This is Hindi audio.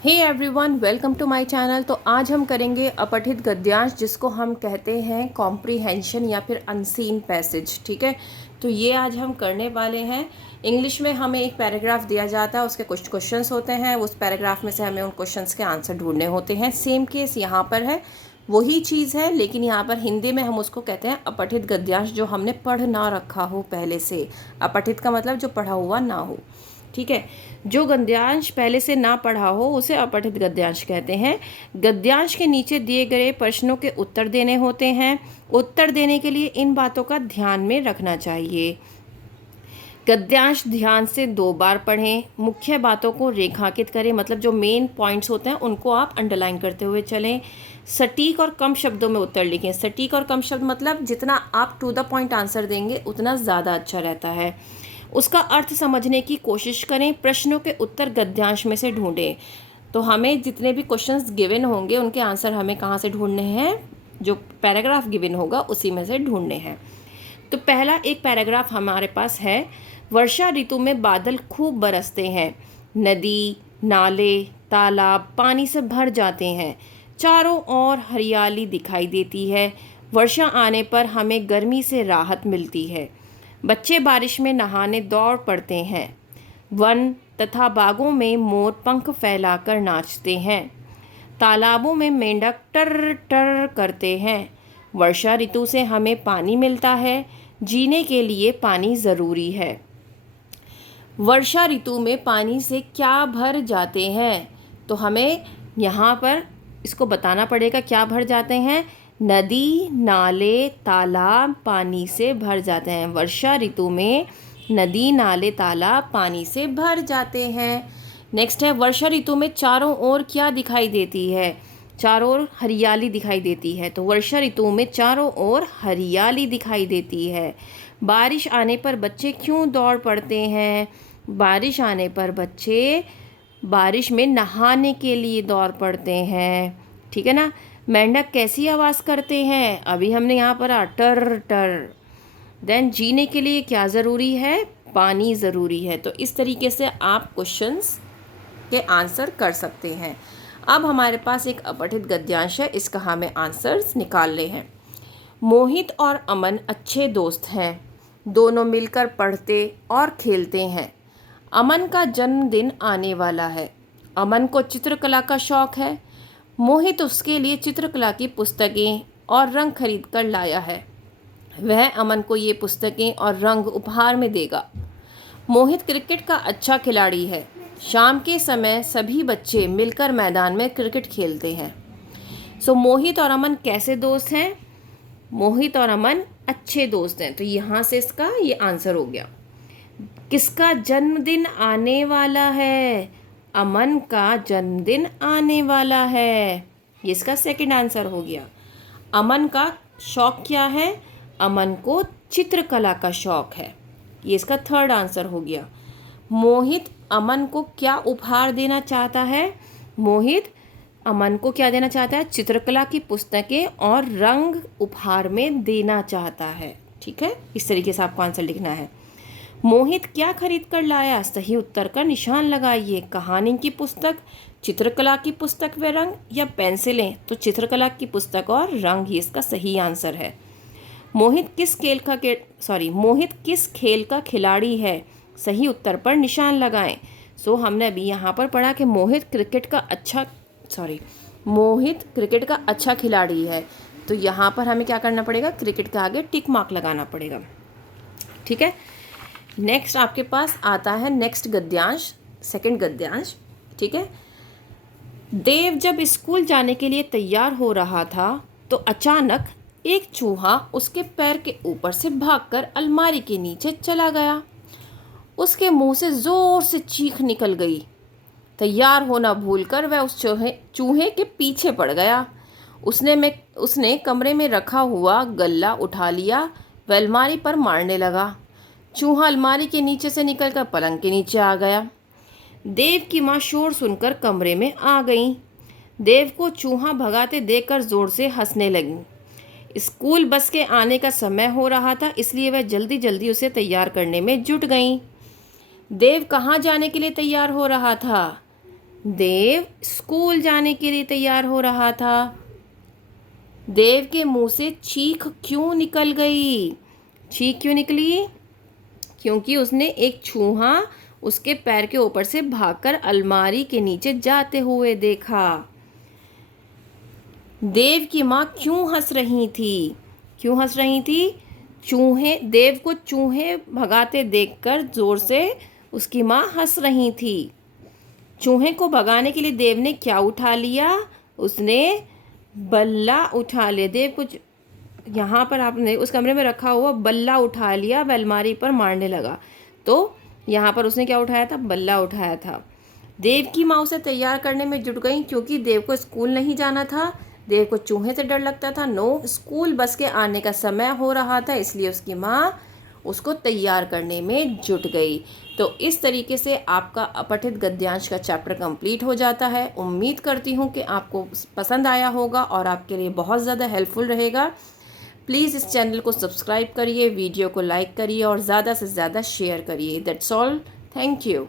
Hey everyone, welcome to my channel. तो आज हम करेंगे अपठित गद्यांश, जिसको हम कहते हैं कॉम्प्रीहेंशन या फिर अनसीन पैसेज। ठीक है, तो ये आज हम करने वाले हैं। इंग्लिश में हमें एक पैराग्राफ दिया जाता है, उसके कुछ क्वेश्चंस होते हैं, उस पैराग्राफ में से हमें उन क्वेश्चंस के आंसर ढूंढने होते हैं। सेम केस यहाँ पर है, वही चीज़ है, लेकिन यहाँ पर हिंदी में हम उसको कहते हैं अपठित गद्यांश, जो हमने पढ़ ना रखा हो पहले से। अपठित का मतलब जो पढ़ा हुआ ना हो। ठीक है, जो गद्यांश पहले से ना पढ़ा हो उसे अपठित गद्यांश कहते हैं। गद्यांश के नीचे दिए गए प्रश्नों के उत्तर देने होते हैं। उत्तर देने के लिए इन बातों का ध्यान में रखना चाहिए। गद्यांश ध्यान से 2 बार पढ़ें। मुख्य बातों को रेखांकित करें, मतलब जो मेन पॉइंट्स होते हैं उनको आप अंडरलाइन करते हुए चलें। सटीक और कम शब्दों में उत्तर लिखें। सटीक और कम शब्द मतलब जितना आप टू द पॉइंट आंसर देंगे उतना ज़्यादा अच्छा रहता है। उसका अर्थ समझने की कोशिश करें। प्रश्नों के उत्तर गद्यांश में से ढूंढें। तो हमें जितने भी क्वेश्चंस गिवन होंगे उनके आंसर हमें कहाँ से ढूंढने हैं? जो पैराग्राफ गिवन होगा उसी में से ढूंढने हैं। तो पहला एक पैराग्राफ हमारे पास है। वर्षा ऋतु में बादल खूब बरसते हैं। नदी, नाले, तालाब पानी से भर जाते हैं। चारों ओर हरियाली दिखाई देती है। वर्षा आने पर हमें गर्मी से राहत मिलती है। बच्चे बारिश में नहाने दौड़ पड़ते हैं। वन तथा बागों में मोर पंख फैलाकर नाचते हैं। तालाबों में मेंढक टर टर करते हैं। वर्षा ऋतु से हमें पानी मिलता है। जीने के लिए पानी ज़रूरी है। वर्षा ऋतु में पानी से क्या भर जाते हैं? तो हमें यहाँ पर इसको बताना पड़ेगा, क्या भर जाते हैं? नदी, नाले, तालाब पानी से भर जाते हैं। वर्षा ऋतु में नदी, नाले, तालाब पानी से भर जाते हैं। नेक्स्ट है, वर्षा ऋतु में चारों ओर क्या दिखाई देती है? चारों ओर हरियाली दिखाई देती है। तो वर्षा ऋतु में चारों ओर हरियाली दिखाई देती है। बारिश आने पर बच्चे क्यों दौड़ पड़ते हैं? बारिश आने पर बच्चे बारिश में नहाने के लिए दौड़ पड़ते हैं। ठीक है ना। मेंढक कैसी आवाज़ करते हैं? अभी हमने यहाँ पर टर टर। देन जीने के लिए क्या ज़रूरी है? पानी ज़रूरी है। तो इस तरीके से आप क्वेश्चंस के आंसर कर सकते हैं। अब हमारे पास एक अपठित गद्यांश है, इसका हमें आंसर्स निकालने हैं। मोहित और अमन अच्छे दोस्त हैं। दोनों मिलकर पढ़ते और खेलते हैं। अमन का जन्मदिन आने वाला है। अमन को चित्रकला का शौक है। मोहित उसके लिए चित्रकला की पुस्तकें और रंग खरीद कर लाया है। वह अमन को ये पुस्तकें और रंग उपहार में देगा। मोहित क्रिकेट का अच्छा खिलाड़ी है। शाम के समय सभी बच्चे मिलकर मैदान में क्रिकेट खेलते हैं। सो मोहित और अमन कैसे दोस्त हैं? मोहित और अमन अच्छे दोस्त हैं। तो यहाँ से इसका ये आंसर हो गया। किसका जन्मदिन आने वाला है? अमन का जन्मदिन आने वाला है। ये इसका सेकंड आंसर हो गया। अमन का शौक क्या है? अमन को चित्रकला का शौक है। ये इसका थर्ड आंसर हो गया। मोहित अमन को क्या उपहार देना चाहता है? मोहित अमन को क्या देना चाहता है? चित्रकला की पुस्तकें और रंग उपहार में देना चाहता है। ठीक है, इस तरीके से आपको आंसर लिखना है। मोहित क्या खरीद कर लाया? सही उत्तर का निशान लगाइए। कहानी की पुस्तक, चित्रकला की पुस्तक व रंग, या पेंसिलें? तो चित्रकला की पुस्तक और रंग ही इसका सही आंसर है। मोहित किस खेल का खिलाड़ी है? सही उत्तर पर निशान लगाएं। सो हमने अभी यहाँ पर पढ़ा कि मोहित क्रिकेट का अच्छा खिलाड़ी है। तो यहाँ पर हमें क्या करना पड़ेगा? क्रिकेट के आगे टिक मार्क लगाना पड़ेगा। ठीक है। नेक्स्ट आपके पास आता है नेक्स्ट गद्यांश, सेकंड गद्यांश। ठीक है। देव जब स्कूल जाने के लिए तैयार हो रहा था तो अचानक एक चूहा उसके पैर के ऊपर से भागकर अलमारी के नीचे चला गया। उसके मुंह से जोर से चीख निकल गई। तैयार होना भूलकर वह उस चूहे के पीछे पड़ गया। उसने कमरे में रखा हुआ गल्ला उठा लिया व अलमारी पर मारने लगा। चूहा अलमारी के नीचे से निकलकर पलंग के नीचे आ गया। देव की माँ शोर सुनकर कमरे में आ गई। देव को चूहा भगाते देखकर जोर से हंसने लगी। स्कूल बस के आने का समय हो रहा था, इसलिए वह जल्दी जल्दी उसे तैयार करने में जुट गईं। देव कहाँ जाने के लिए तैयार हो रहा था? देव स्कूल जाने के लिए तैयार हो रहा था। देव के मुंह से चीख क्यों निकल गई? चीख क्यों निकली? क्योंकि उसने एक चूहा उसके पैर के ऊपर से भागकर अलमारी के नीचे जाते हुए देखा। देव की माँ क्यों हंस रही थी? क्यों हंस रही थी? देव को चूहे भगाते देखकर जोर से उसकी माँ हंस रही थी। चूहे को भगाने के लिए देव ने क्या उठा लिया? उसने बल्ला उठा लिया। देव कुछ यहाँ पर आपने उस कमरे में रखा हुआ बल्ला उठा लिया, वह अलमारी पर मारने लगा। तो यहाँ पर उसने क्या उठाया था? बल्ला उठाया था। देव की माँ उसे तैयार करने में जुट गई क्योंकि देव को स्कूल नहीं जाना था। देव को चूहे से डर लगता था। स्कूल बस के आने का समय हो रहा था, इसलिए उसकी माँ उसको तैयार करने में जुट गई। तो इस तरीके से आपका अपठित गद्यांश का चैप्टर कंप्लीट हो जाता है। उम्मीद करती हूँ कि आपको पसंद आया होगा और आपके लिए बहुत ज़्यादा हेल्पफुल रहेगा। प्लीज़ इस चैनल को सब्सक्राइब करिए, वीडियो को लाइक करिए और ज़्यादा से ज़्यादा शेयर करिए। That's all. Thank you.